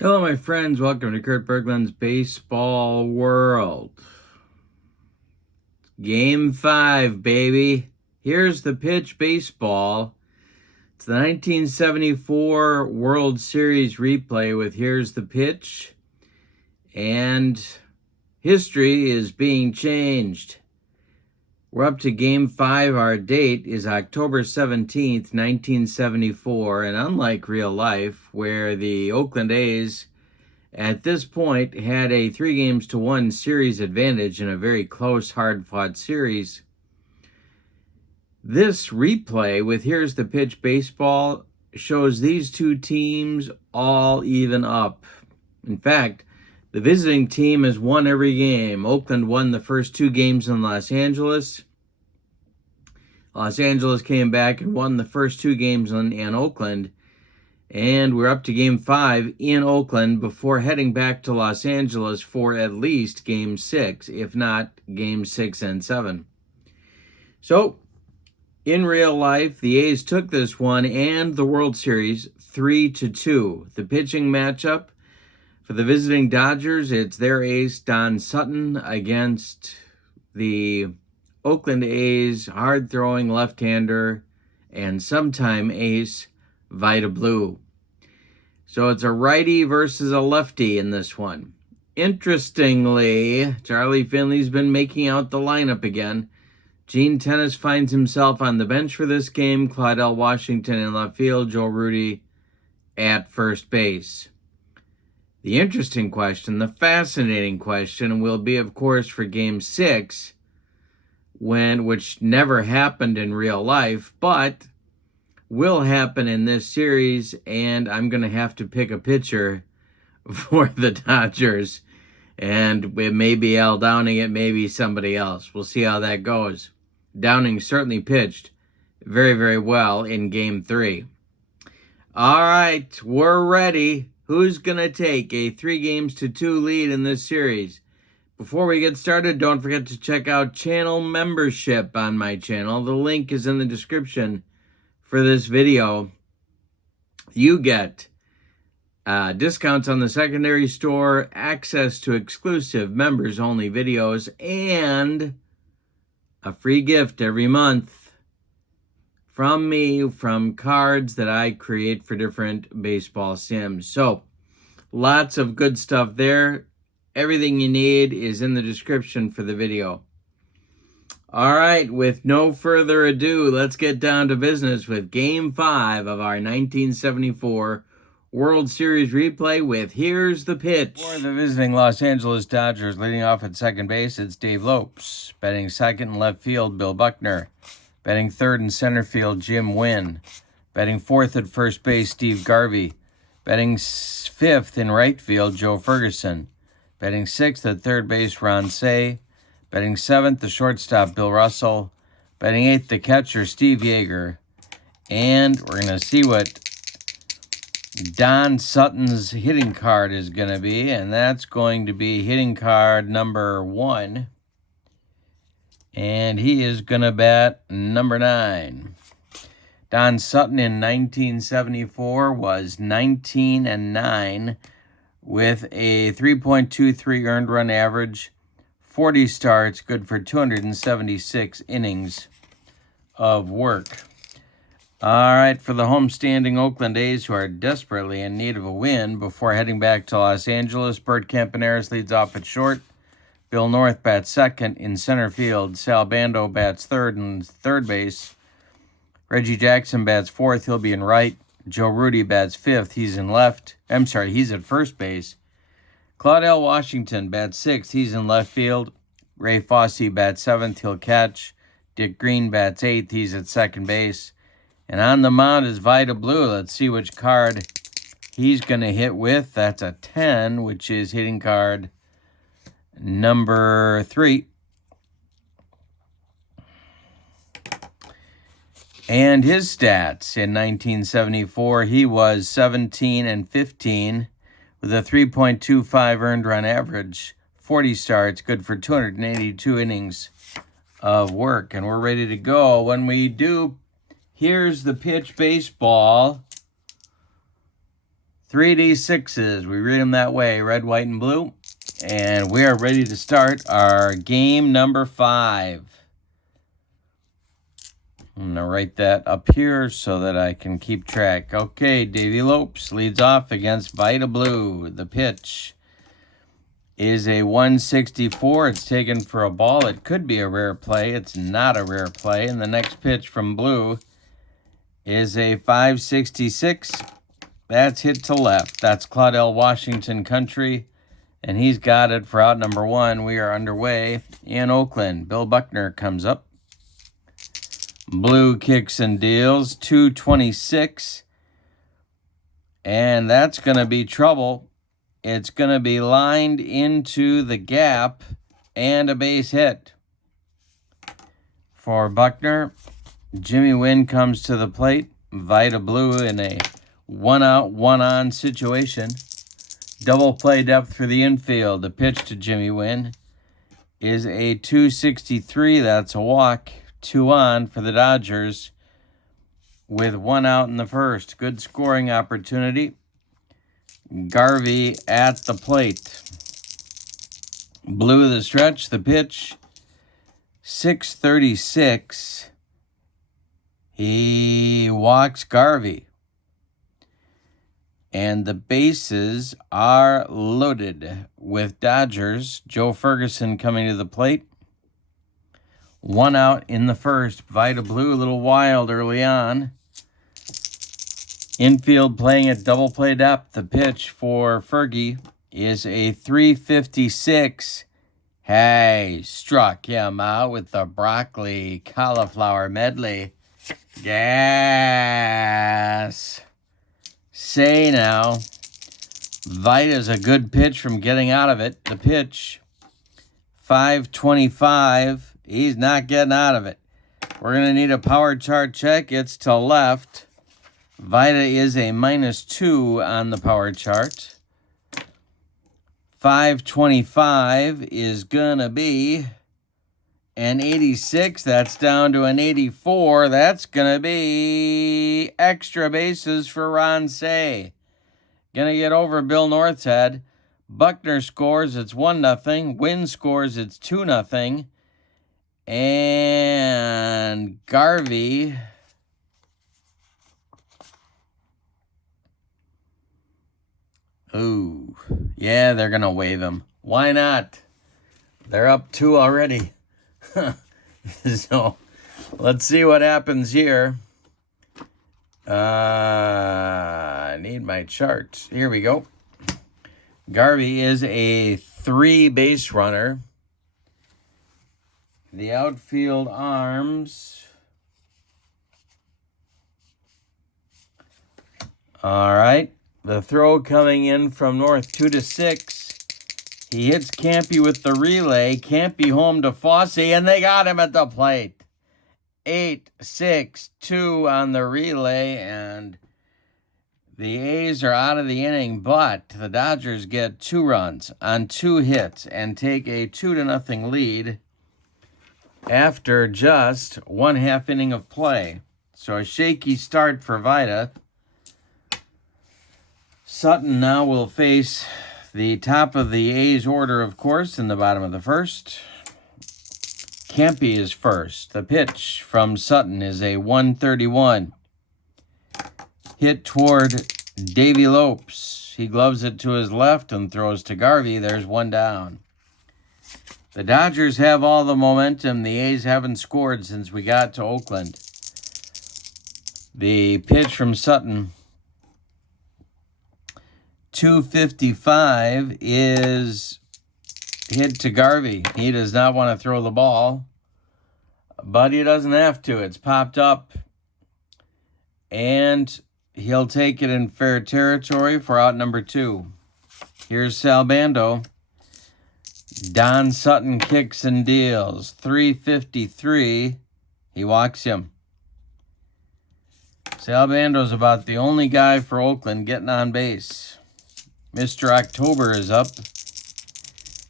Hello, my friends. Welcome to Kurt Berglund's Baseball World. Game 5, baby. Here's the pitch baseball. It's the 1974 World Series replay with Here's the Pitch. And history is being changed. We're up to Game 5. Our date is October 17th, 1974. And unlike real life, where the Oakland A's at this point had a 3-1 series advantage in a very close, hard-fought series, this replay with Here's the Pitch baseball shows these two teams all even up. In fact, the visiting team has won every game. Oakland won the first 2 games in Los Angeles. Los Angeles came back and won the first 2 games in Oakland. And we're up to Game 5 in Oakland before heading back to Los Angeles for at least Game 6, if not Game 6 and 7. So, in real life, the A's took this one and the World Series 3-2. The pitching matchup for the visiting Dodgers, it's their ace, Don Sutton, against the Oakland A's hard-throwing left-hander and sometime ace, Vida Blue. So it's a righty versus a lefty in this one. Interestingly, Charlie Finley's been making out the lineup again. Gene Tennis finds himself on the bench for this game. Claudell Washington in left field. Joe Rudi at first base. The interesting question, the fascinating question, will be, of course, for Game 6, which never happened in real life, but will happen in this series, and I'm going to have to pick a pitcher for the Dodgers, and it may be Al Downing, it may be somebody else. We'll see how that goes. Downing certainly pitched very, very well in Game 3. All right, we're ready. Who's going to take a 3-2 lead in this series? Before we get started, don't forget to check out channel membership on my channel. The link is in the description for this video. You get discounts on the secondary store, access to exclusive members-only videos, and a free gift every month from me, from cards that I create for different baseball sims. So, lots of good stuff there. Everything you need is in the description for the video. All right, with no further ado, let's get down to business with Game 5 of our 1974 World Series replay with Here's the Pitch. For the visiting Los Angeles Dodgers, leading off at second base, it's Dave Lopes. Batting second and left field, Bill Buckner. Batting third and center field, Jim Wynn. Batting fourth at first base, Steve Garvey. Batting fifth in right field, Joe Ferguson. Batting sixth at third base, Ron Cey. Batting seventh, the shortstop, Bill Russell. Batting eighth, the catcher, Steve Yeager. And we're going to see what Don Sutton's hitting card is going to be. And that's going to be hitting card number 1. And he is going to bat number 9. Don Sutton in 1974 was 19-9 with a 3.23 earned run average. 40 starts, good for 276 innings of work. All right, for the homestanding Oakland A's, who are desperately in need of a win before heading back to Los Angeles, Bert Campaneris leads off at short. Bill North bats second in center field. Sal Bando bats third in third base. Reggie Jackson bats fourth. He'll be in right. Joe Rudi bats fifth. He's at first base. Claudell Washington bats sixth. He's in left field. Ray Fosse bats seventh. He'll catch. Dick Green bats eighth. He's at second base. And on the mound is Vida Blue. Let's see which card he's going to hit with. That's a 10, which is hitting card number 3. And his stats in 1974, he was 17-15 with a 3.25 earned run average, 40 starts, good for 282 innings of work. And we're ready to go. When we do, Here's the Pitch baseball. 3D6s. We read them that way, red, white, and blue. And we are ready to start our game number 5. I'm going to write that up here so that I can keep track. Okay, Davy Lopes leads off against Vita Blue. The pitch is a 164. It's taken for a ball. It could be a rare play. It's not a rare play. And the next pitch from Blue is a 566. That's hit to left. That's Claudell Washington country, and he's got it for out number 1. We are underway in Oakland. Bill Buckner comes up. Blue kicks and deals, 226, and that's going to be trouble. It's going to be lined into the gap and a base hit. For Buckner, Jimmy Wynn comes to the plate. Vita Blue in a 1-out, 1-on situation. Double play depth for the infield. The pitch to Jimmy Wynn is a 263. That's a walk. 2 on for the Dodgers with 1 out in the first. Good scoring opportunity. Garvey at the plate. Blue the stretch. The pitch, 636. He walks Garvey. And the bases are loaded with Dodgers. Joe Ferguson coming to the plate. 1 out in the first. Vita Blue a little wild early on. Infield playing at double play depth. The pitch for Fergie is a 356. Hey, struck him out with the broccoli cauliflower medley. Gas. Say now. Vita's a good pitch from getting out of it. The pitch, 525. He's not getting out of it. We're going to need a power chart check. It's to left. Vita is a -2 on the power chart. 525 is going to be an 86. That's down to an 84. That's going to be extra bases for Ron Say. Going to get over Bill Northhead. Buckner scores. It's 1-0. Wynn scores. It's 2-0. And Garvey ooh, yeah, they're going to waive him. Why not? They're up 2 already. So, let's see what happens here. I need my chart. Here we go. Garvey is a 3 base runner. The outfield arms. All right. The throw coming in from North, 2-6. He hits Campy with the relay. Campy home to Fossey, and they got him at the plate. 8-6-2 on the relay, and the A's are out of the inning, but the Dodgers get 2 runs on 2 hits and take a 2-0 lead after just 1/2 inning of play. So a shaky start for Vita. Sutton now will face the top of the A's order, of course, in the bottom of the first. Campy is first. The pitch from Sutton is a 131. Hit toward Davy Lopes. He gloves it to his left and throws to Garvey. There's 1 down. The Dodgers have all the momentum. The A's haven't scored since we got to Oakland. The pitch from Sutton, 255, is hit to Garvey. He does not want to throw the ball, but he doesn't have to. It's popped up, and he'll take it in fair territory for out number 2. Here's Sal Bando. Don Sutton kicks and deals. 353. He walks him. Sal Bando's about the only guy for Oakland getting on base. Mr. October is up.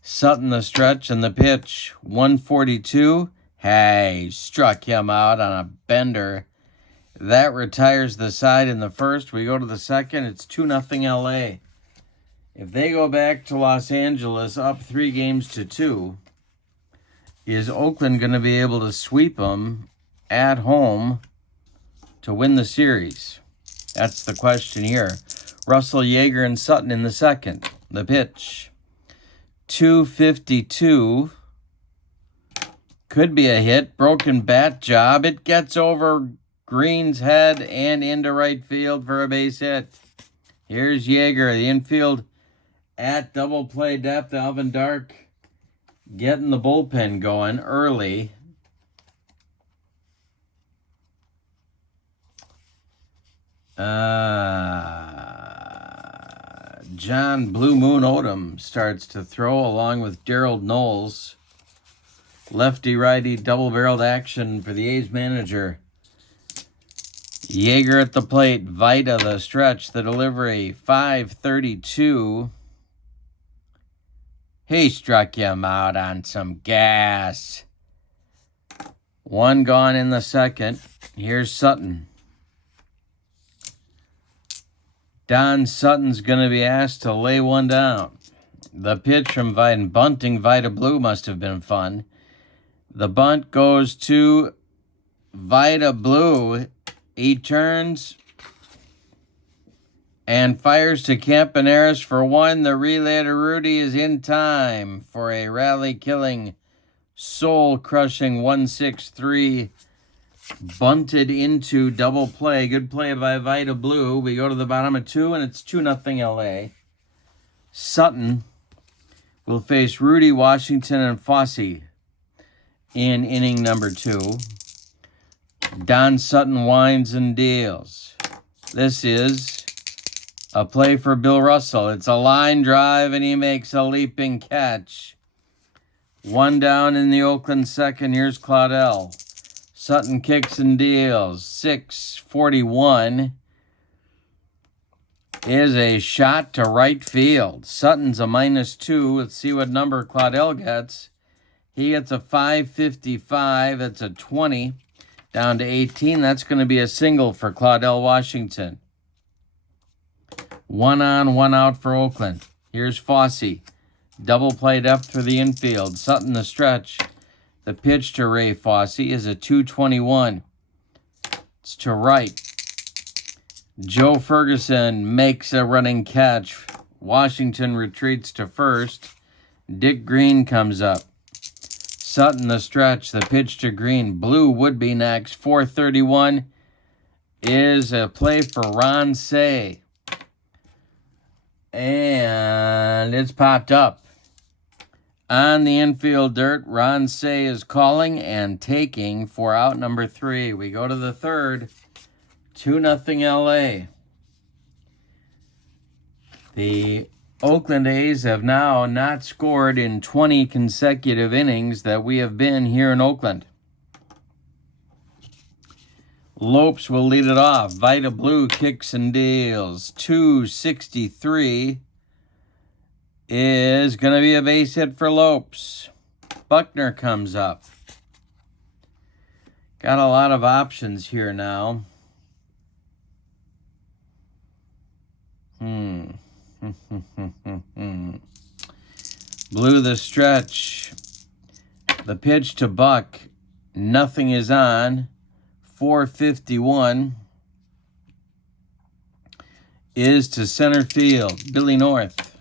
Sutton the stretch and the pitch. 142. Hey, struck him out on a bender. That retires the side in the first. We go to the second. It's 2-0 LA. If they go back to Los Angeles up 3-2, is Oakland going to be able to sweep them at home to win the series? That's the question here. Russell, Yeager, and Sutton in the second. The pitch. 252. Could be a hit. Broken bat job. It gets over Green's head and into right field for a base hit. Here's Yeager, the infield at double play depth. Alvin Dark getting the bullpen going early. John Blue Moon Odom starts to throw along with Darryl Knowles. Lefty-righty double-barreled action for the A's manager. Yeager at the plate. Vita the stretch, the delivery. 5:32. He struck him out on some gas. One gone in the second. Here's Sutton. Don Sutton's going to be asked to lay one down. The pitch from Vita. Bunting Vita Blue must have been fun. The bunt goes to Vita Blue. He turns and fires to Campaneris for one. The relay to Rudy is in time for a rally-killing, soul-crushing 1-6-3. Bunted into double play. Good play by Vita Blue. We go to the bottom of 2, and it's 2-0 LA. Sutton will face Rudy, Washington, and Fosse in inning number 2. Don Sutton winds and deals. This is a play for Bill Russell. It's a line drive, and he makes a leaping catch. One down in the Oakland second. Here's Claudel. Sutton kicks and deals. 6:41 is a shot to right field. Sutton's a -2. Let's see what number Claudel gets. He gets a 555. That's a 20. Down to 18. That's going to be a single for Claudel Washington. 1 on, 1 out for Oakland. Here's Fosse. Double play depth for the infield. Sutton the stretch. The pitch to Ray Fosse is a 221. It's to right. Joe Ferguson makes a running catch. Washington retreats to first. Dick Green comes up. Sutton the stretch. The pitch to Green. Blue would be next. 4:31 is a play for Ron Say. And it's popped up. On the infield dirt, Ron Say is calling and taking for out number 3. We go to the third. 2-0 LA. The Oakland A's have now not scored in 20 consecutive innings that we have been here in Oakland. Lopes will lead it off. Vita Blue kicks and deals. 263 is going to be a base hit for Lopes. Buckner comes up. Got a lot of options here now. Blue the stretch. The pitch to Buck. Nothing is on. 4:51 is to center field. Billy North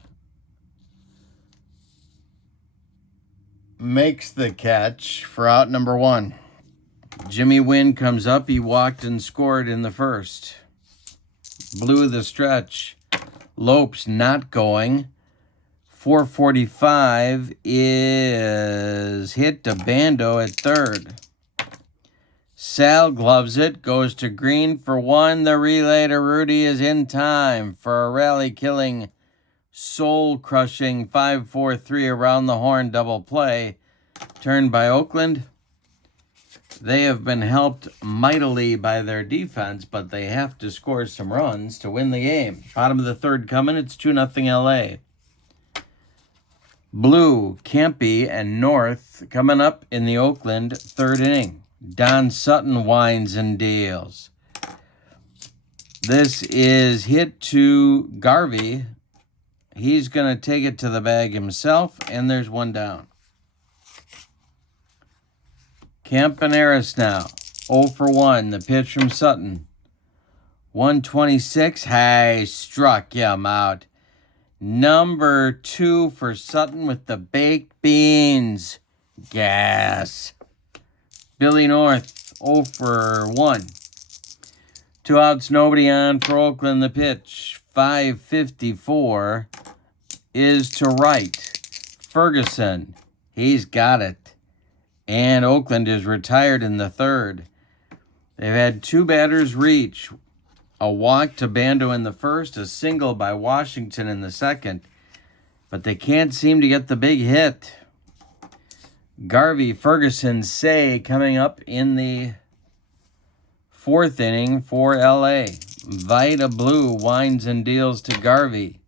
makes the catch for out number 1. Jimmy Wynn comes up. He walked and scored in the first. Blue the stretch. Lopes not going. 4:45 is hit to Bando at third. Sal gloves it, goes to Green for 1. The relay to Rudy is in time for a rally-killing, soul-crushing 5-4-3 around the horn double play. Turned by Oakland. They have been helped mightily by their defense, but they have to score some runs to win the game. Bottom of the third coming. It's 2-0 LA. Blue, Kempe, and North coming up in the Oakland third inning. Don Sutton winds and deals. This is hit to Garvey. He's going to take it to the bag himself, and there's one down. Campaneris now, 0 for 1. The pitch from Sutton. 126. Hey, struck him out. Number 2 for Sutton with the baked beans. Gas. Billy North, 0 for 1. 2 outs, nobody on for Oakland. The pitch, 554, is to right. Ferguson, he's got it. And Oakland is retired in the third. They've had 2 batters reach. A walk to Bando in the first, a single by Washington in the second. But they can't seem to get the big hit. Garvey, Ferguson, Say coming up in the 4th inning for L.A. Vita Blue winds and deals to Garvey.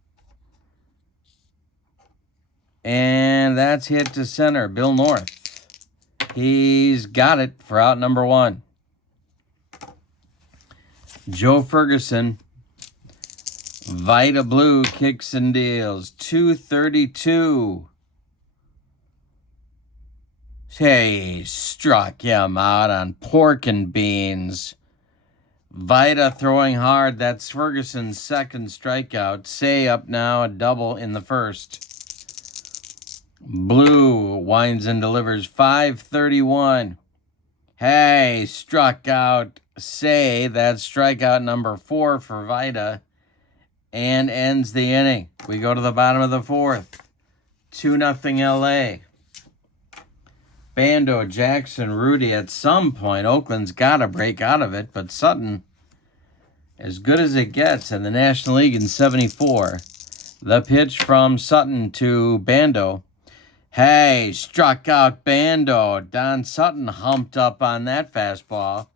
And that's hit to center. Bill North. He's got it for out number 1. Joe Ferguson. Vita Blue kicks and deals. 232. Hey, struck him out on pork and beans. Vita throwing hard. That's Ferguson's second strikeout. Say up now, a double in the first. Blue winds and delivers. 531. Hey, struck out Say. That's strikeout number 4 for Vita. And ends the inning. We go to the bottom of the 4th. 2-0 L.A. Bando, Jackson, Rudy. At some point, Oakland's got to break out of it, but Sutton, as good as it gets in the National League in 74. The pitch from Sutton to Bando. Hey, struck out Bando. Don Sutton humped up on that fastball.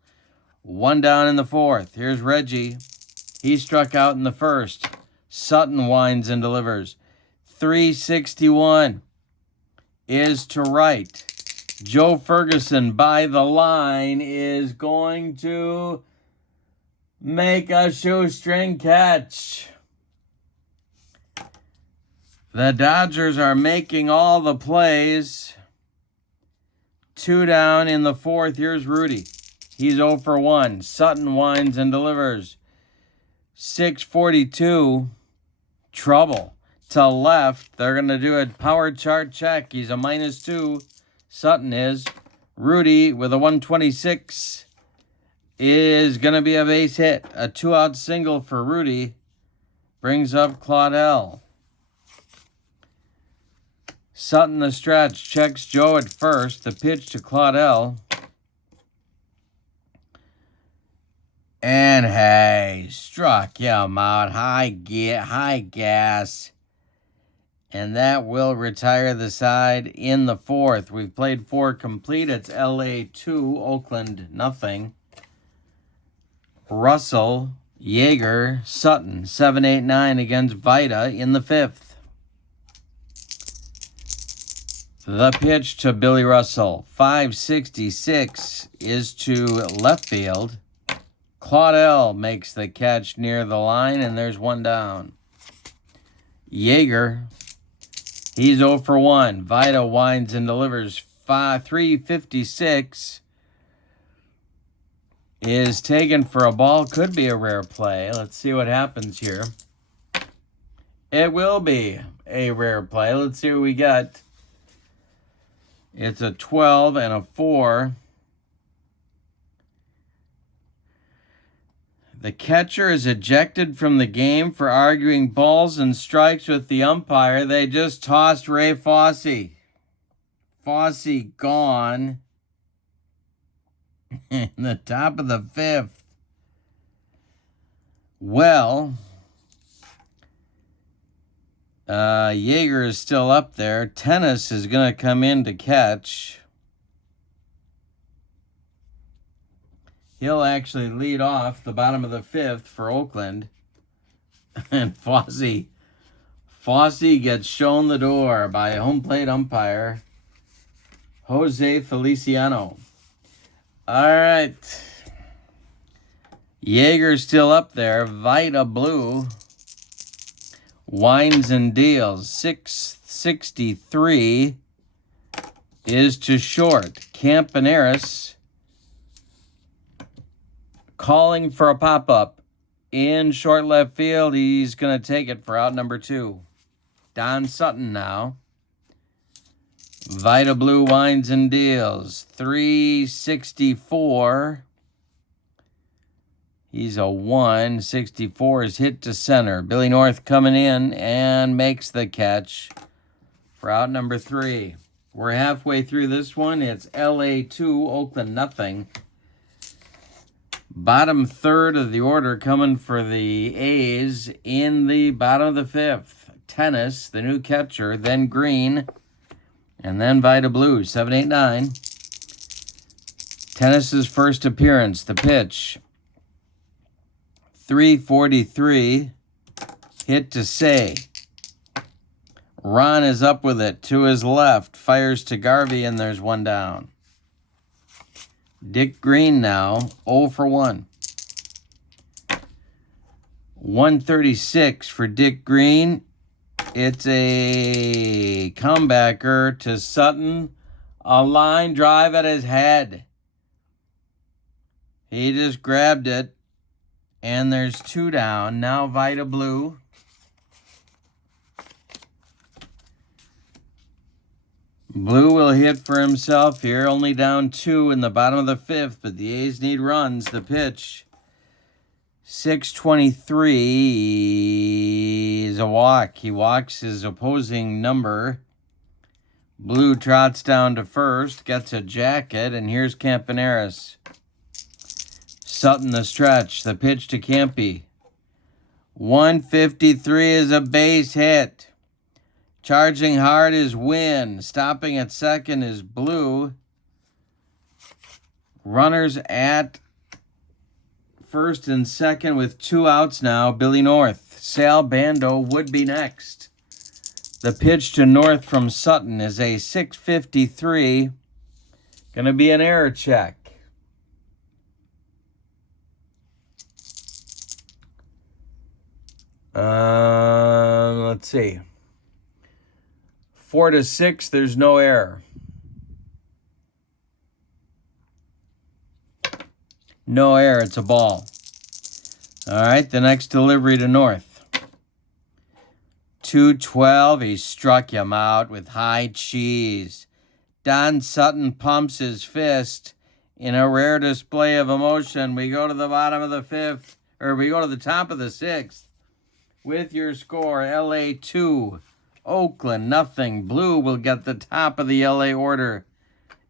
1 down in the 4th. Here's Reggie. He struck out in the first. Sutton winds and delivers. 361 is to right. Joe Ferguson by the line is going to make a shoestring catch. The Dodgers are making all the plays. 2 down in the 4th. Here's Rudy. He's 0 for 1. Sutton winds and delivers. 642. Trouble. To left. They're going to do a power chart check. He's a -2. Sutton is. Rudy with a 126 is going to be a base hit. A 2-out single for Rudy brings up Claudel. Sutton the stretch. Checks Joe at first. The pitch to Claudel. And hey, struck him out. High gas. And that will retire the side in the 4th. We've played 4 complete. It's LA 2, Oakland nothing. Russell, Yeager, Sutton, 7-8-9 against Vita in the 5th. The pitch to Billy Russell, 566 is to left field. Claudel makes the catch near the line, and there's 1 down. Yeager, he's 0 for 1. Vita winds and delivers. 356 is taken for a ball. Could be a rare play. Let's see what happens here. It will be a rare play. Let's see what we got. It's a 12 and a 4. The catcher is ejected from the game for arguing balls and strikes with the umpire. They just tossed Ray Fosse. Fosse gone in the top of the 5th. Well, Yeager is still up there. Tennis is going to come in to catch. He'll actually lead off the bottom of the 5th for Oakland. And Fosse gets shown the door by a home plate umpire, Jose Feliciano. All right. Yeager's still up there. Vita Blue winds and deals. 663 is to short. Campaneris calling for a pop-up. In short left field, he's going to take it for out number 2. Don Sutton now. Vita Blue winds and deals. 364. He's a 1. 64 is hit to center. Billy North coming in and makes the catch for out number 3. We're halfway through this one. It's LA 2, Oakland nothing. Bottom third of the order coming for the A's in the bottom of the 5th. Tennis, the new catcher, then Green, and then Vita Blue, 7, 8, 9. Tennis's first appearance, the pitch. 343, hit to Say. Ron is up with it to his left, fires to Garvey, and there's one down. Dick Green now, 0 for 1. 136 for Dick Green. It's a comebacker to Sutton. A line drive at his head. He just grabbed it. And there's 2 down. Now Vita Blue. Blue will hit for himself here. Only down 2 in the bottom of the 5th. But the A's need runs. The pitch. 623 is a walk. He walks his opposing number. Blue trots down to first. Gets a jacket. And here's Campaneris. Sutton the stretch. The pitch to Campy. 153 is a base hit. Charging hard is Win. Stopping at second is Blue. Runners at first and second with 2 outs now. Billy North. Sal Bando would be next. The pitch to North from Sutton is a 653. Going to be an error check. Let's see. 4 to 6, there's no error. No error, it's a ball. All right, the next delivery to North. 212, he struck him out with high cheese. Don Sutton pumps his fist in a rare display of emotion. We go to the bottom of the 5th, or we go to the top of the 6th. With your score, LA 2, Oakland nothing. Blue will get the top of the LA order.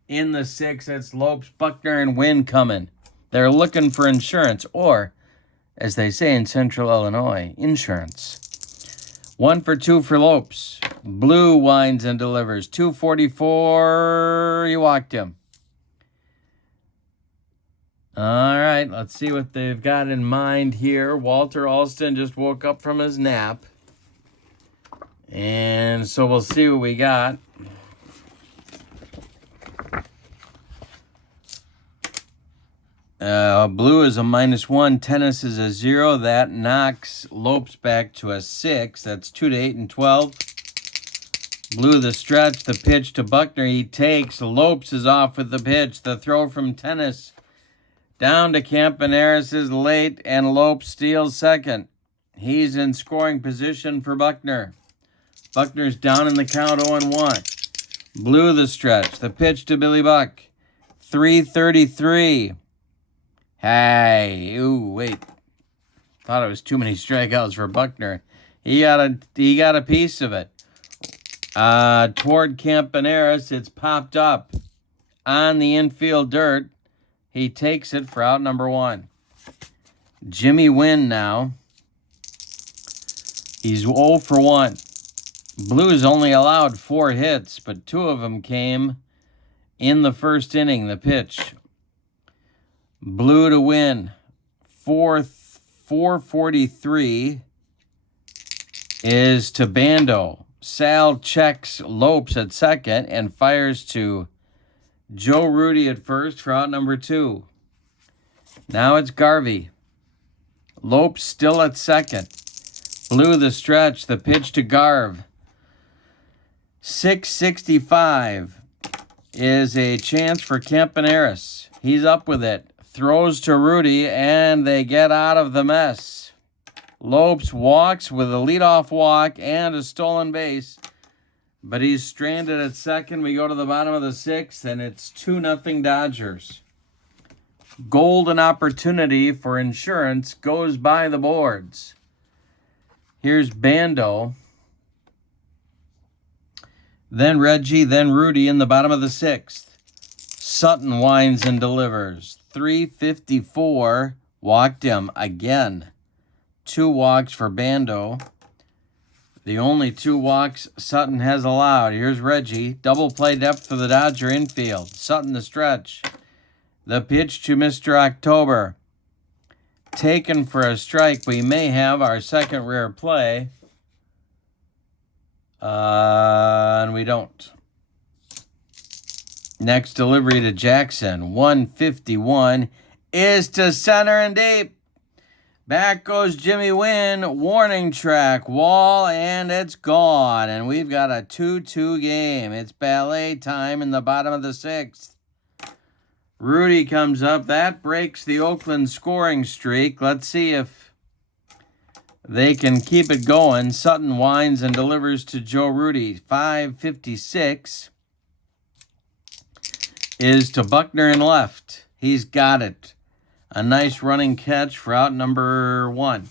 In the 6th, it's Lopes, Buckner, and Wynn coming. They're looking for insurance, or, as they say in Central Illinois, insurance. 1 for 2 for Lopes. Blue winds and delivers. 244, he walked him. All right, let's see what they've got in mind here. Walter Alston just woke up from his nap. And so we'll see what we got. Blue is a -1. Tennis is a 0. That knocks Lopes back to a 6. That's 2 to 8 and 12. Blue the stretch. The pitch to Buckner. He takes. Lopes is off with the pitch. The throw from Tennis. Down to Campaneris is late, and Lopes steals second. He's in scoring position for Buckner. Buckner's down in the count 0-1. Blue the stretch. The pitch to Billy Buck. 333. Hey, ooh, wait. Thought it was too many strikeouts for Buckner. He got a piece of it. Toward Campaneris, it's popped up on the infield dirt. He takes it for out number 1. Jimmy Wynn now. He's 0 for 1. Blues only allowed 4 hits, but 2 of them came in the first inning. The pitch. Blue to Win. 443 is to Bando. Sal checks Lopes at second and fires to Joe Rudy at first for out number 2. Now it's Garvey. Lopes still at second. Blue the stretch, the pitch to Garv. 665 is a chance for Campaneris. He's up with it. Throws to Rudy, and they get out of the mess. Lopes walks with a leadoff walk and a stolen base, but he's stranded at second. We go to the bottom of the sixth, and it's 2-0 Dodgers. Golden opportunity for insurance goes by the boards. Here's Bando. Then Reggie, then Rudy in the bottom of the sixth. Sutton winds and delivers. 354. Walked him again. 2 walks for Bando. The only 2 walks Sutton has allowed. Here's Reggie. Double play depth for the Dodger infield. Sutton the stretch. The pitch to Mr. October. Taken for a strike. We may have our second rare play. And we don't. Next delivery to Jackson. 151 is to center and deep. Back goes Jimmy Wynn. Warning track. Wall, and it's gone. And we've got a 2-2 game. It's ballet time in the bottom of the sixth. Rudy comes up. That breaks the Oakland scoring streak. Let's see if they can keep it going. Sutton winds and delivers to Joe Rudy. 556 is to Buckner in left. He's got it. A nice running catch for out number 1.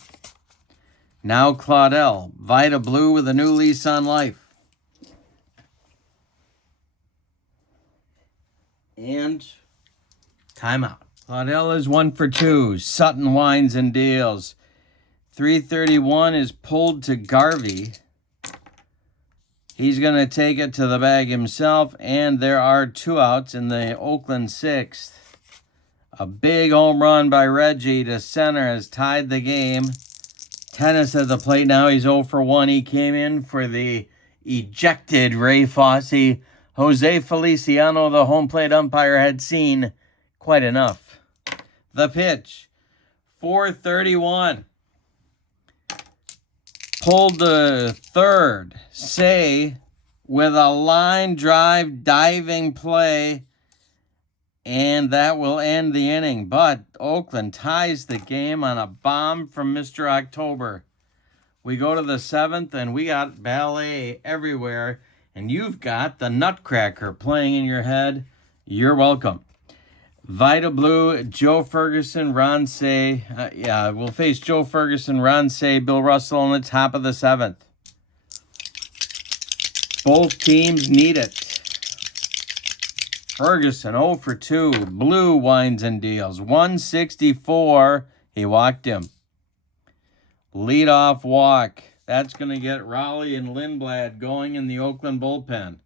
Now Claudel. Vita Blue with a new lease on life. And timeout. Claudel is 1 for 2. Sutton winds and deals. 331 is pulled to Garvey. He's going to take it to the bag himself, and there are 2 outs in the Oakland sixth. A big home run by Reggie to center has tied the game. Tennis at the plate now. He's 0 for 1. He came in for the ejected Ray Fosse. Jose Feliciano, the home plate umpire, had seen quite enough. The pitch. 431. Pulled to third. Say with a line drive diving play. And that will end the inning. But Oakland ties the game on a bomb from Mr. October. We go to the 7th, and we got ballet everywhere. And you've got the Nutcracker playing in your head. You're welcome. Vita Blue, Joe Ferguson, Ron Say. We'll face Joe Ferguson, Ron Say, Bill Russell on the top of the 7th. Both teams need it. Ferguson 0 for 2. Blue winds and deals. 164. He walked him. Leadoff walk. That's going to get Raleigh and Lindblad going in the Oakland bullpen.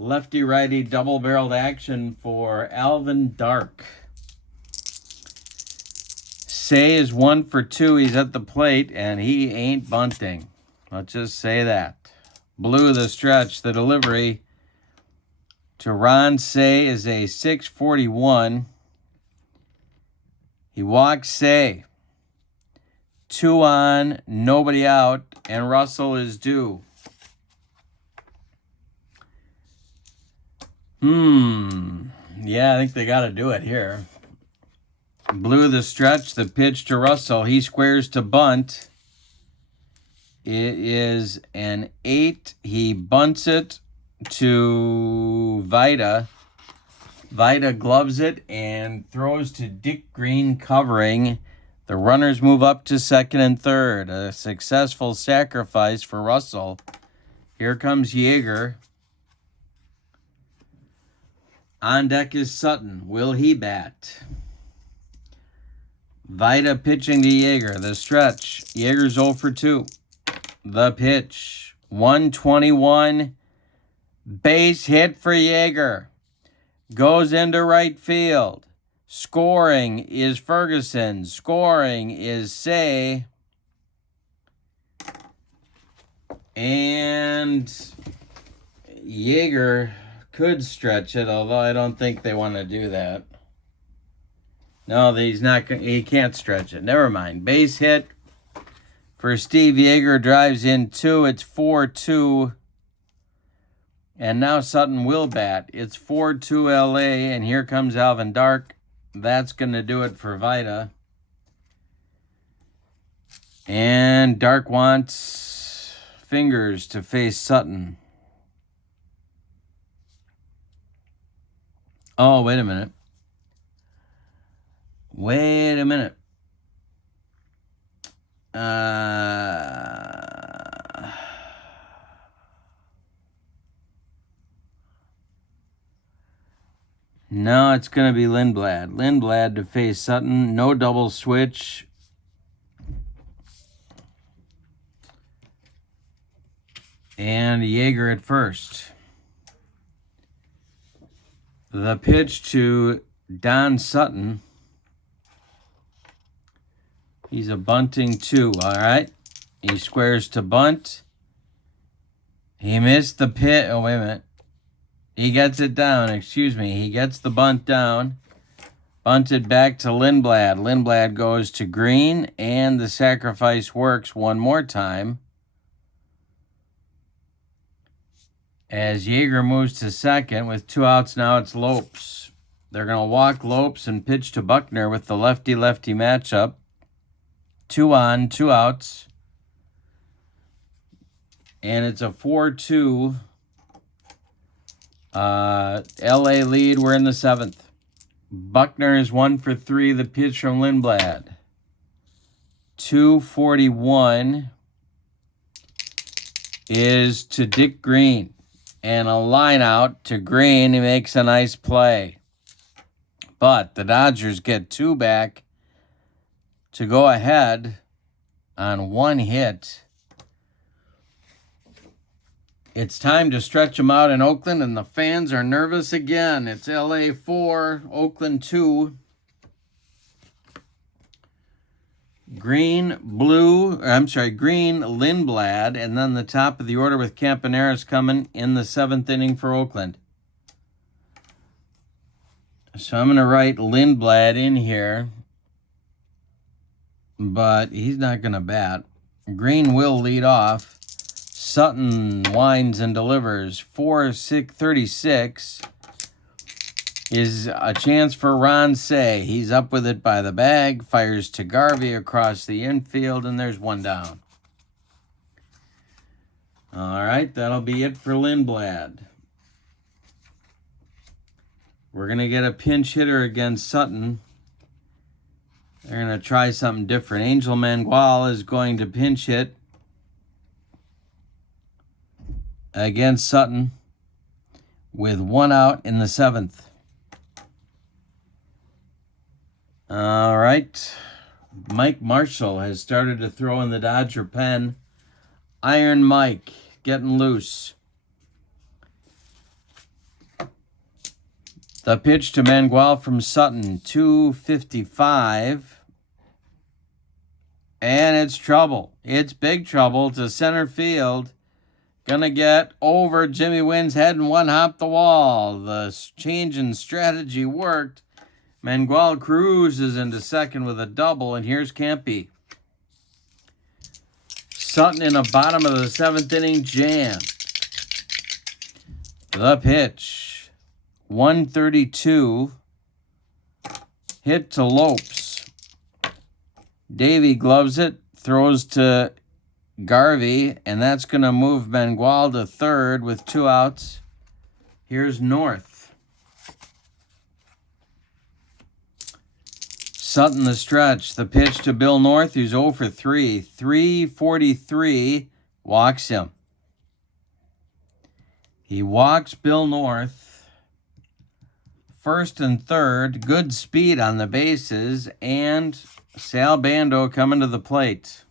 Lefty-righty double-barreled action for Alvin Dark. Say is 1 for 2. He's at the plate, and he ain't bunting. Let's just say that. Blue the stretch. The delivery to Ron Say is a 641. He walks Say. 2 on, nobody out, and Russell is due. Yeah, I think they got to do it here. Blue the stretch, the pitch to Russell. He squares to bunt. It is an 8. He bunts it to Vita. Vita gloves it and throws to Dick Green covering. The runners move up to second and third. A successful sacrifice for Russell. Here comes Yeager. On deck is Sutton. Will he bat? Vita pitching to Yeager. The stretch. Yeager's 0 for 2. The pitch. 121. Base hit for Yeager. Goes into right field. Scoring is Ferguson. Scoring is Say. And Yeager could stretch it, although I don't think they want to do that. No, he's not. He can't stretch it. Never mind. Base hit for Steve Yeager, drives in 2. It's 4-2. And now Sutton will bat. It's 4-2 LA, and here comes Alvin Dark. That's going to do it for Vida. And Dark wants Fingers to face Sutton. Oh, wait a minute. Wait a minute. No, it's going to be Lindblad. Lindblad to face Sutton. No double switch. And Yeager at first. The pitch to Don Sutton. He's a bunting 2, all right? He squares to bunt. He missed the pit. Oh, wait a minute. He gets it down, excuse me. He gets the bunt down. Bunted back to Lindblad. Lindblad goes to Green, and the sacrifice works one more time. As Yeager moves to second with 2 outs, now it's Lopes. They're going to walk Lopes and pitch to Buckner with the lefty-lefty matchup. 2 on, 2 outs. And it's a 4-2 LA lead. We're in the 7th. Buckner is 1 for 3. The pitch from Lindblad. 241 is to Dick Green. And a line out to Green. He makes a nice play. But the Dodgers get 2 back to go ahead on 1 hit. It's time to stretch them out in Oakland, and the fans are nervous again. It's LA 4, Oakland 2. Green, Lindblad, and then the top of the order with Campaneris coming in the 7th inning for Oakland. So I'm going to write Lindblad in here, but he's not going to bat. Green will lead off. Sutton winds and delivers. 4-6-36 is a chance for Ron Say. He's up with it by the bag, fires to Garvey across the infield, and there's 1 down. All right, that'll be it for Lindblad. We're going to get a pinch hitter against Sutton. They're going to try something different. Angel Mangual is going to pinch hit against Sutton with 1 out in the 7th. All right. Mike Marshall has started to throw in the Dodger pen. Iron Mike getting loose. The pitch to Mangual from Sutton, 255. And it's trouble. It's big trouble to center field. Gonna get over Jimmy Wynn's head and 1 hop the wall. The change in strategy worked. Mangual cruises into second with a double, and here's Campy. Sutton in a bottom of the 7th inning jam. The pitch. 132. Hit to Lopes. Davey gloves it, throws to Garvey, and that's going to move Mangual to third with 2 outs. Here's North. Sutton the stretch. The pitch to Bill North, who's 0 for 3. 343, walks him. He walks Bill North. First and third, good speed on the bases, and Sal Bando coming to the plate.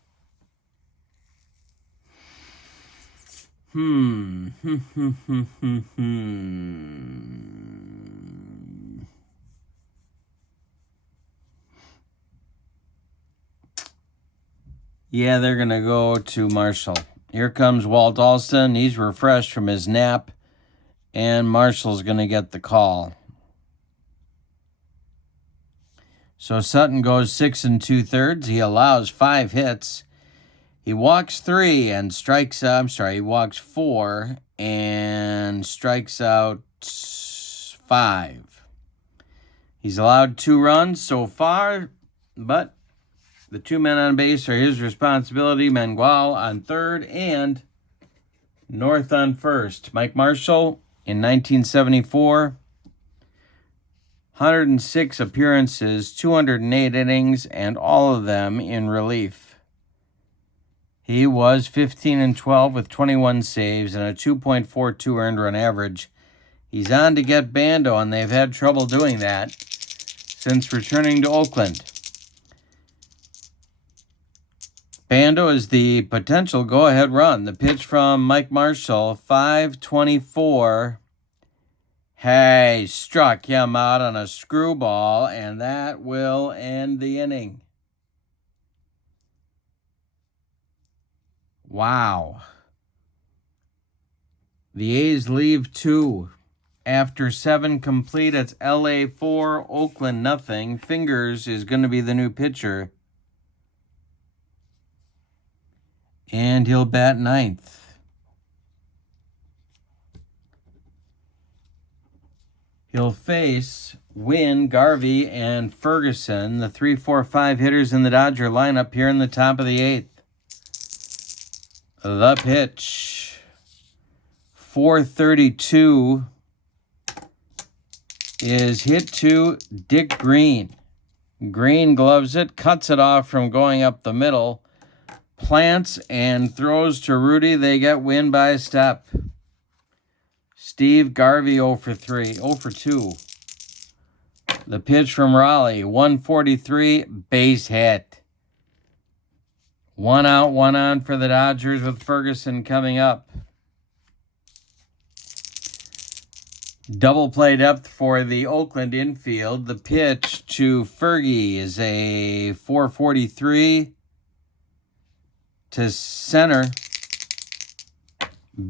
Yeah, they're going to go to Marshall. Here comes Walt Alston. He's refreshed from his nap, and Marshall's going to get the call. So Sutton goes 6 2/3. He allows 5 hits. He walks 3 and strikes out. He walks 4 and strikes out 5. He's allowed 2 runs so far, but the 2 men on base are his responsibility. Mangual on third and North on first. Mike Marshall in 1974, 106 appearances, 208 innings, and all of them in relief. He was 15-12 with 21 saves and a 2.42 earned run average. He's on to get Bando, and they've had trouble doing that since returning to Oakland. Bando is the potential go-ahead run. The pitch from Mike Marshall, 5-24. Hey, struck him out on a screwball, and that will end the inning. Wow. The A's leave 2. After 7 complete, it's LA 4, Oakland nothing. Fingers is going to be the new pitcher. And he'll bat 9th. He'll face Wynn, Garvey, and Ferguson, the 3, 4, 5 hitters in the Dodger lineup here in the top of the 8th. The pitch. 432 is hit to Dick Green. Green gloves it, cuts it off from going up the middle, plants and throws to Rudy. They get Wynn by a step. Steve Garvey 0 for 3, 0 for 2. The pitch from Raleigh, 143, base hit. 1 out, 1 on for the Dodgers with Ferguson coming up. Double play depth for the Oakland infield. The pitch to Fergie is a 443 to center.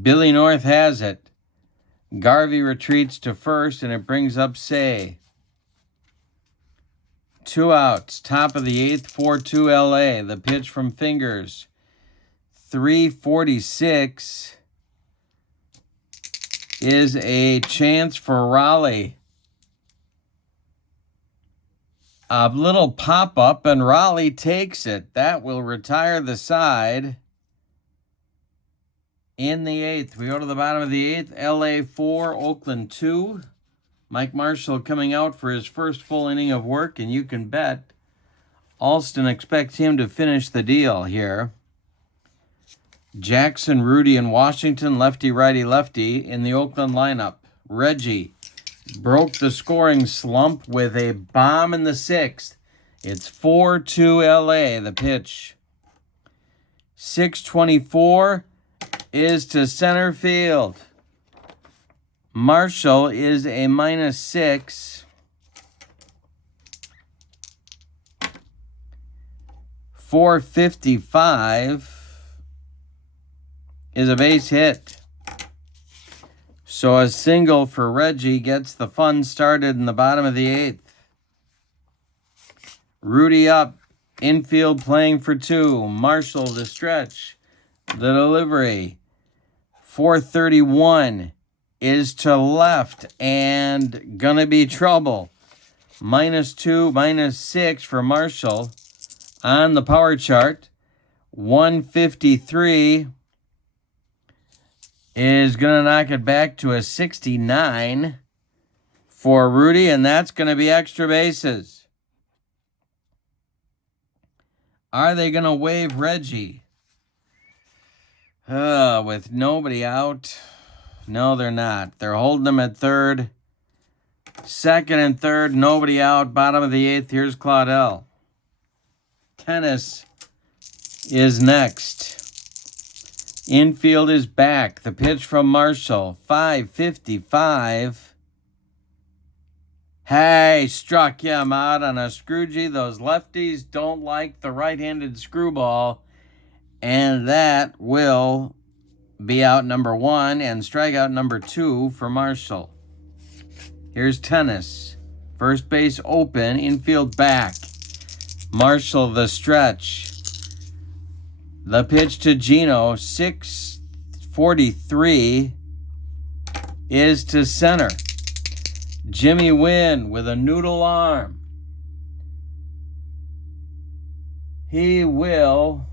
Billy North has it. Garvey retreats to first, and it brings up Say. 2 outs, top of the 8th, 4-2 LA. The pitch from Fingers, 346 is a chance for Raleigh. A little pop-up, and Raleigh takes it. That will retire the side. In the 8th, we go to the bottom of the 8th, LA 4, Oakland 2. Mike Marshall coming out for his first full inning of work, and you can bet Alston expects him to finish the deal here. Jackson, Rudy, and Washington, lefty, righty, lefty in the Oakland lineup. Reggie broke the scoring slump with a bomb in the 6th. It's 4-2 LA, the pitch. 624 is to center field. Marshall is a -6. 455 is a base hit. So a single for Reggie gets the fun started in the bottom of the 8th. Rudy up, infield playing for 2. Marshall to stretch. The delivery. 431 is to left and gonna be trouble. -2, -6 for Marshall on the power chart. 153 is gonna knock it back to a 69 for Rudy, and that's gonna be extra bases. Are they gonna waive Reggie? With nobody out? No, they're not. They're holding him at third. Second and third, nobody out. Bottom of the 8th, here's Claudel. Tennis is next. Infield is back. The pitch from Marshall, 555. Hey, struck him out on a scroogey. Those lefties don't like the right-handed screwball. And that will be out number 1 and strikeout number 2 for Marshall. Here's Tennis, First base open, infield back. Marshall the stretch. The pitch to Gino, 6:43 is to center. Jimmy Wynn with a noodle arm. He will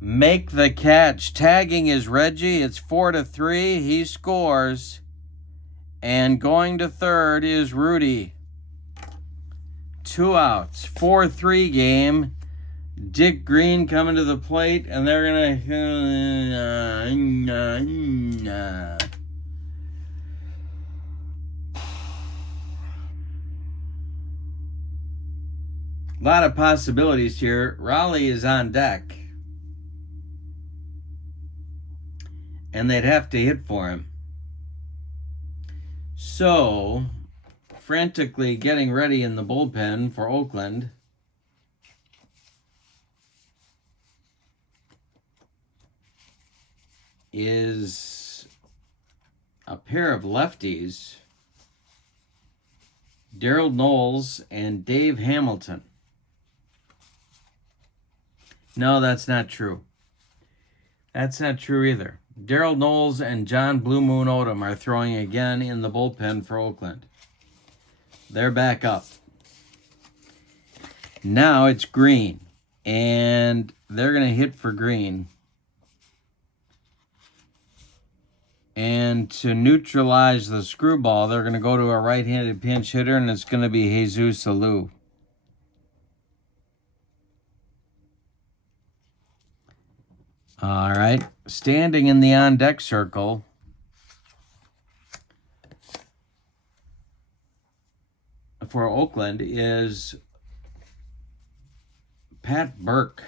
make the catch. Tagging is Reggie. It's 4-3. He scores. And going to third is Rudy. 2 outs. 4-3 game. Dick Green coming to the plate, and they're going to... A lot of possibilities here. Raleigh is on deck. And they'd have to hit for him. So, frantically getting ready in the bullpen for Oakland is a pair of lefties, Daryl Knowles and Dave Hamilton. No, that's not true. That's not true either. Daryl Knowles and John Blue Moon Odom are throwing again in the bullpen for Oakland. They're back up. Now it's Green, and they're going to hit for Green. And to neutralize the screwball, they're going to go to a right-handed pinch hitter, and it's going to be Jesus Alou. All right, standing in the on-deck circle for Oakland is Pat Burke.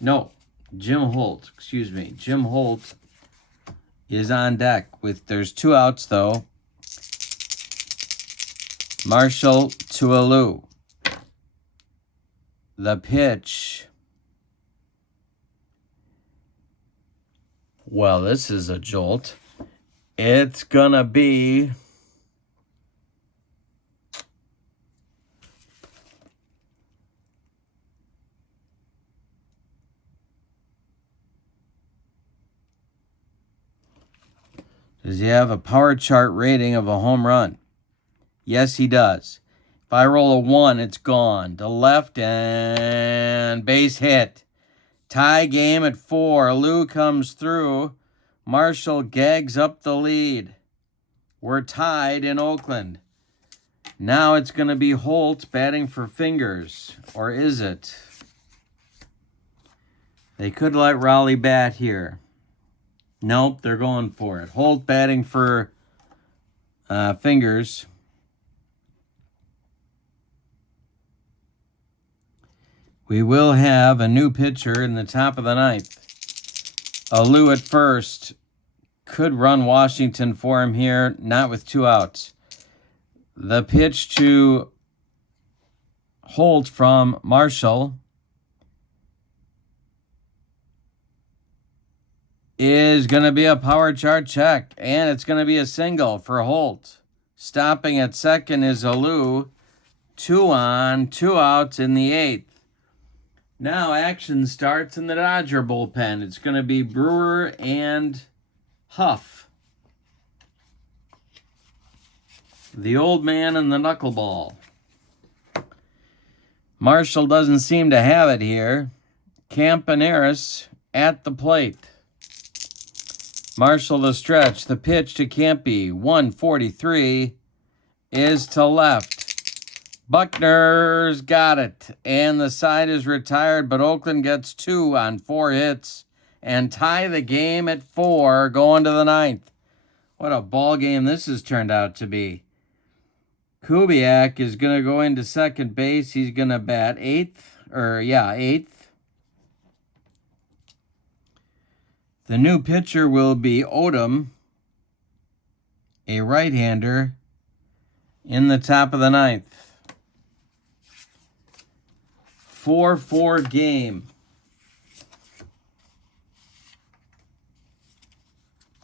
No, Jim Holt. Excuse me. Jim Holt is on deck. There's 2 outs, though. Marshall to Alou. The pitch. Well, this is a jolt. It's going to be does he have a power chart rating of a home run? Yes, he does. If I roll a 1, it's gone. To left and base hit. Tie game at 4. Alou comes through. Marshall gags up the lead. We're tied in Oakland. Now it's going to be Holt batting for Fingers. Or is it? They could let Raleigh bat here. Nope, they're going for it. Holt batting for Fingers. We will have a new pitcher in the top of the 9th. Alou at first. Could run Washington for him here, not with 2 outs. The pitch to Holt from Marshall is going to be a power chart check, and it's going to be a single for Holt. Stopping at second is Alou. 2 on, 2 outs in the 8th. Now action starts in the Dodger bullpen. It's going to be Brewer and Huff. The old man and the knuckleball. Marshall doesn't seem to have it here. Campaneris at the plate. Marshall the stretch. The pitch to Campy. 143 is to left. Buckner's got it, and the side is retired, but Oakland gets 2 on 4 hits and tie the game at 4 going to the 9th. What a ball game this has turned out to be. Kubiak is going to go into second base. He's going to bat 8th. The new pitcher will be Odom, a right-hander, in the top of the 9th. 4-4 game.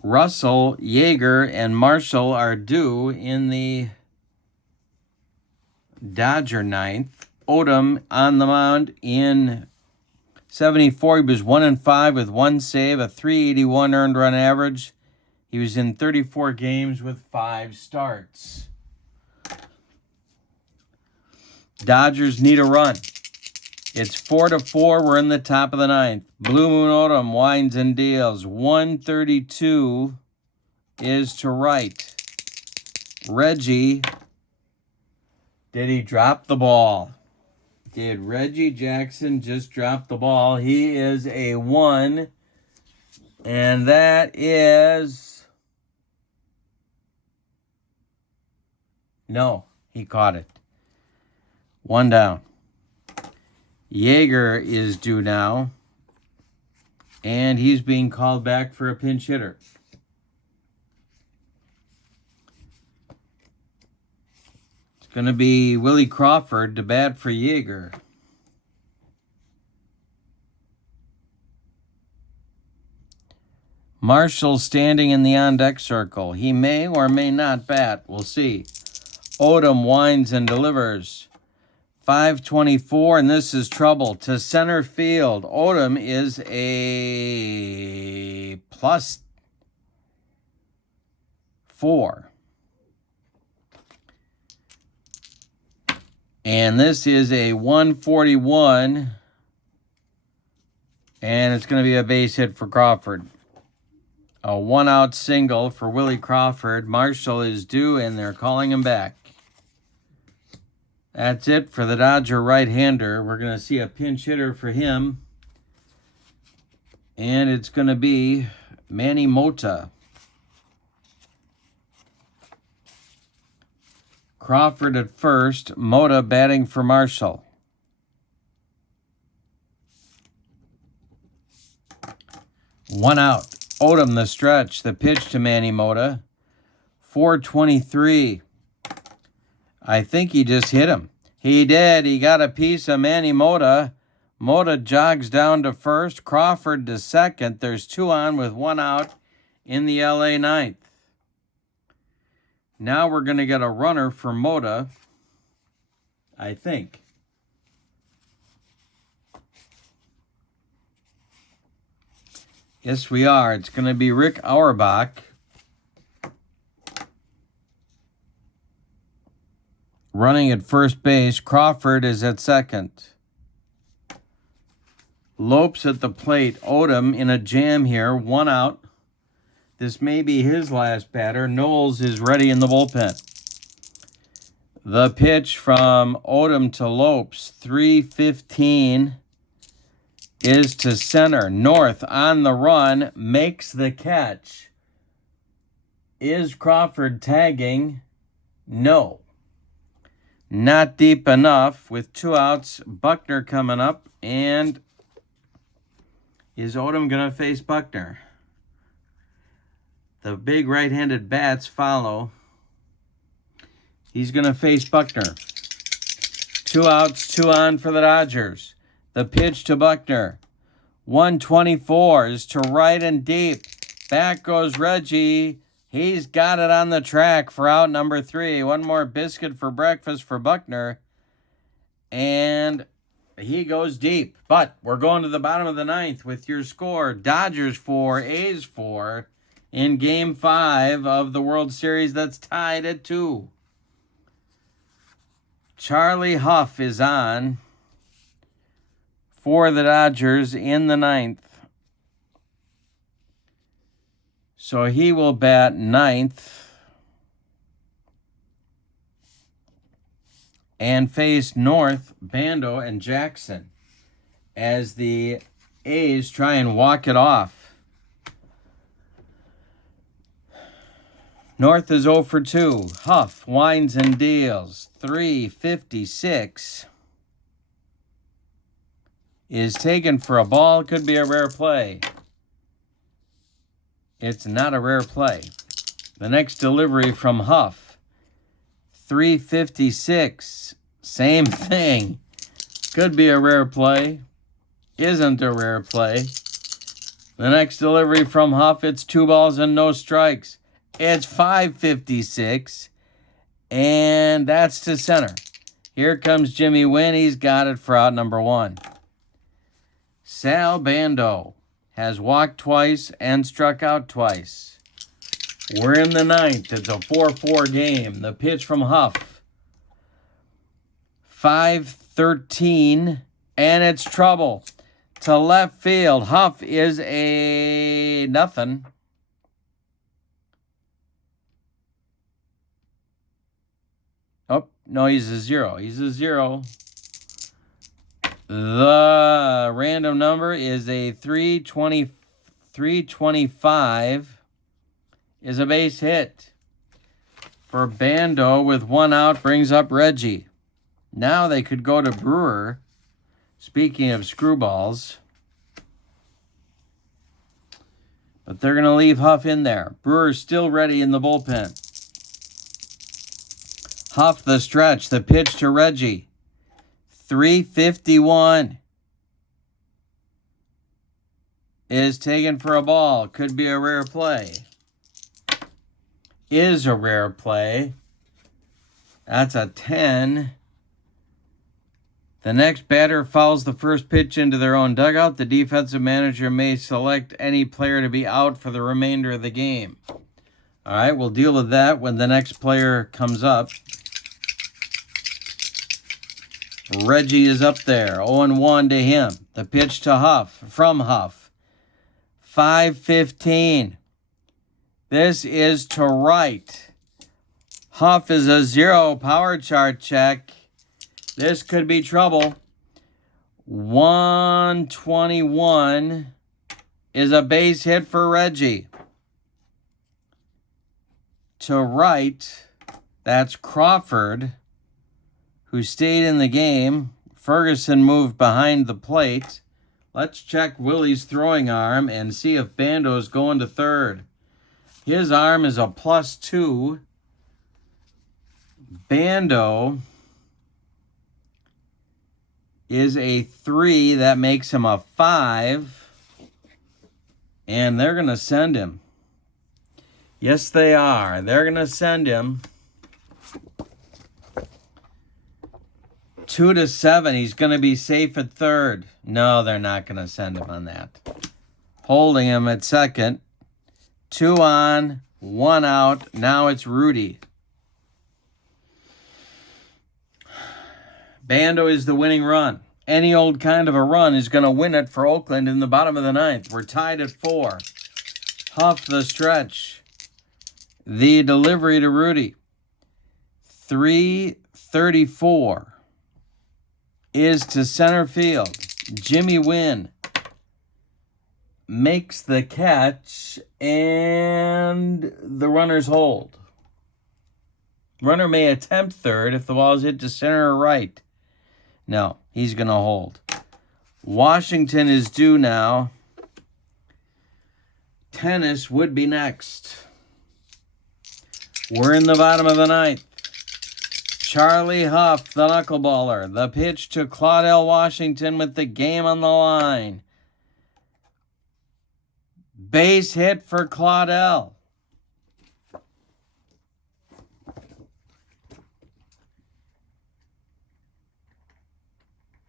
Russell, Yeager, and Marshall are due in the Dodger ninth. Odom on the mound in 74. He was 1-5 with 1 save, a 381 earned run average. He was in 34 games with 5 starts. Dodgers need a run. It's 4-4. We're in the top of the ninth. Blue Moon Odom winds and deals. 132 is to right. Reggie, did he drop the ball? Did Reggie Jackson just drop the ball? He is a 1. And that is... No, he caught it. 1 down. Yeager is due now. And he's being called back for a pinch hitter. It's going to be Willie Crawford to bat for Yeager. Marshall standing in the on-deck circle. He may or may not bat. We'll see. Odom winds and delivers. 524, and this is trouble. To center field. Odom is a +4. And this is a 141. And it's going to be a base hit for Crawford. A 1-out single for Willie Crawford. Marshall is due, and they're calling him back. That's it for the Dodger right-hander. We're going to see a pinch hitter for him. And it's going to be Manny Mota. Crawford at first. Mota batting for Marshall. One out. Odom the stretch. The pitch to Manny Mota. 423. I think he just hit him. He did. He got a piece of Manny Mota. Mota jogs down to first. Crawford to second. There's 2 on with 1 out in the LA ninth. Now we're going to get a runner for Mota, I think. Yes, we are. It's going to be Rick Auerbach. Running at first base. Crawford is at second. Lopes at the plate. Odom in a jam here. 1 out. This may be his last batter. Knowles is ready in the bullpen. The pitch from Odom to Lopes. 315 is to center. North on the run. Makes the catch. Is Crawford tagging? No. Not deep enough with 2 outs. Buckner coming up. And is Odom going to face Buckner? The big right-handed bats follow. He's going to face Buckner. 2 outs, 2 on for the Dodgers. The pitch to Buckner. 124 is to right and deep. Back goes Reggie. He's got it on the track for out number 3. 1 more biscuit for breakfast for Buckner. And he goes deep. But we're going to the bottom of the ninth with your score. Dodgers 4, A's 4 in Game 5 of the World Series that's tied at 2. Charlie Huff is on for the Dodgers in the ninth. So he will bat ninth and face North, Bando, and Jackson as the A's try and walk it off. North is 0 for 2. Huff winds and deals. 356 is taken for a ball. Could be a rare play. It's not a rare play. The next delivery from Huff. 356. Same thing. Could be a rare play. Isn't a rare play. The next delivery from Huff, it's 2 balls and no strikes. It's 5:56, and that's to center. Here comes Jimmy Wynn. He's got it for out number 1. Sal Bando has walked twice and struck out twice. We're in the 9th. It's a 4-4 game. The pitch from Huff. 5-13, and it's trouble. To left field. Huff is a nothing. Oh, no, he's a 0. He's a 0. The random number is a 325 is a base hit. For Bando with 1 out brings up Reggie. Now they could go to Brewer. Speaking of screwballs. But they're going to leave Huff in there. Brewer's still ready in the bullpen. Huff the stretch. The pitch to Reggie. 351 is taken for a ball. Could be a rare play. Is a rare play. That's a 10. The next batter fouls the first pitch into their own dugout. The defensive manager may select any player to be out for the remainder of the game. All right, we'll deal with that when the next player comes up. Reggie is up there, 0-1 to him. The pitch to Huff, from Huff. 5-15. This is to right. Huff is a 0, power chart check. This could be trouble. 121 is a base hit for Reggie. To right, that's Crawford, who stayed in the game. Ferguson moved behind the plate. Let's check Willie's throwing arm and see if Bando's going to third. His arm is a +2. Bando is a 3. That makes him a 5. And they're going to send him. Yes, they are. They're going to send him 2-7. He's going to be safe at third. No, they're not going to send him on that. Holding him at second. 2 on, 1 out. Now it's Rudy. Bando is the winning run. Any old kind of a run is going to win it for Oakland in the bottom of the 9th. We're tied at 4. Huff the stretch. The delivery to Rudy. 334 is to center field. Jimmy Wynn makes the catch, and the runners hold. Runner may attempt third if the ball is hit to center or right. No, he's going to hold. Washington is due now. Tennis would be next. We're in the bottom of the 9th. Charlie Huff, the knuckleballer. The pitch to Claudell Washington with the game on the line. Base hit for Claudell.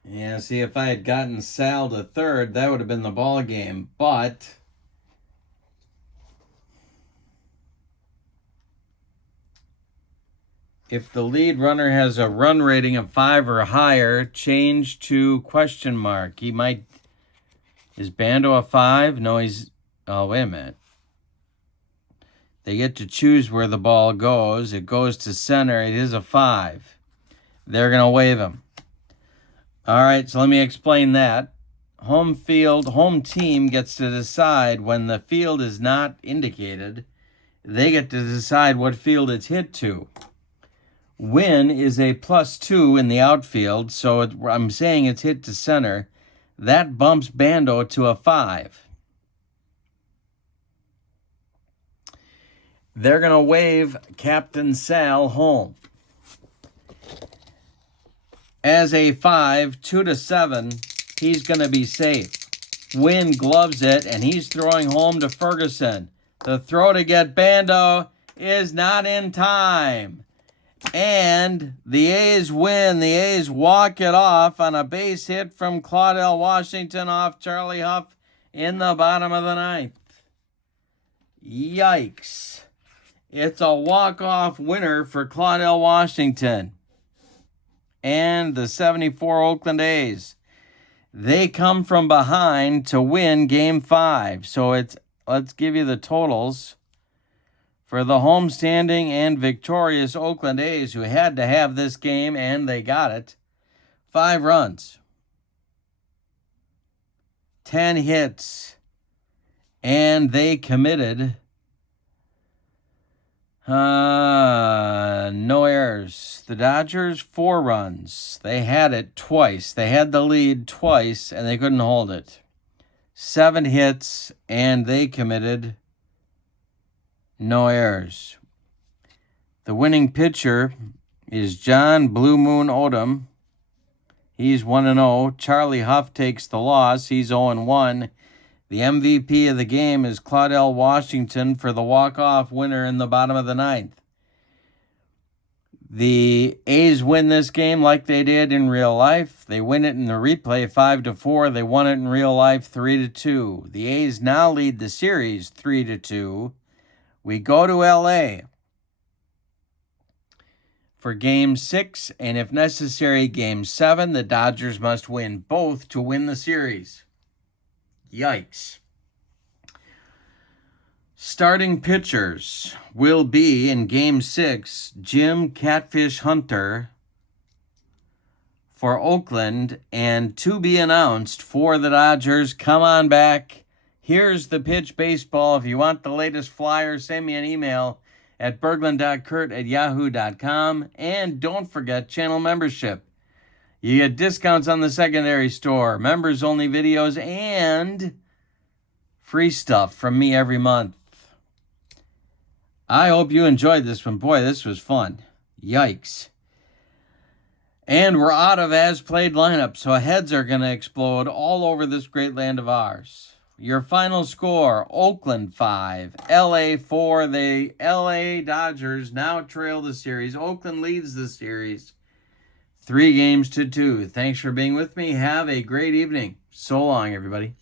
Yeah, see, if I had gotten Sal to third, that would have been the ball game. But if the lead runner has a run rating of 5 or higher, change to question mark. He might... Is Bando a 5? No, he's... Oh, wait a minute. They get to choose where the ball goes. It goes to center. It is a 5. They're going to waive him. All right, so let me explain that. Home team gets to decide when the field is not indicated. They get to decide what field it's hit to. Win is a +2 in the outfield, so I'm saying it's hit to center. That bumps Bando to a 5. They're going to wave Captain Sal home. As a 5, 2-7, he's going to be safe. Wynn gloves it, and he's throwing home to Ferguson. The throw to get Bando is not in time. And the A's win. The A's walk it off on a base hit from Claudell Washington off Charlie Huff in the bottom of the ninth. Yikes. It's a walk-off winner for Claudell Washington and the 74 Oakland A's. They come from behind to win Game 5. So let's give you the totals for the homestanding and victorious Oakland A's, who had to have this game, and they got it. 5 runs, 10 hits, and they committed no errors. The Dodgers, 4 runs. They had it twice. They had the lead twice, and they couldn't hold it. 7 hits, and they committed no errors. The winning pitcher is John Blue Moon Odom. He's 1-0. Charlie Huff takes the loss. He's 0-1. The MVP of the game is Claudell Washington for the walk-off winner in the bottom of the ninth. The A's win this game like they did in real life. They win it in the replay 5-4. They won it in real life 3-2. The A's now lead the series 3-2. We go to LA for Game 6, and if necessary, Game 7. The Dodgers must win both to win the series. Yikes. Starting pitchers will be in Game 6, Jim Catfish Hunter for Oakland, and to be announced for the Dodgers. Come on back. Here's the Pitch Baseball. If you want the latest flyer, send me an email at berglund.kurt@yahoo.com. And don't forget channel membership. You get discounts on the secondary store, members-only videos, and free stuff from me every month. I hope you enjoyed this one. Boy, this was fun. Yikes. And we're out of as-played lineups, so heads are going to explode all over this great land of ours. Your final score, Oakland 5, LA 4. The LA Dodgers now trail the series. Oakland leads the series 3-2. Thanks for being with me. Have a great evening. So long, everybody.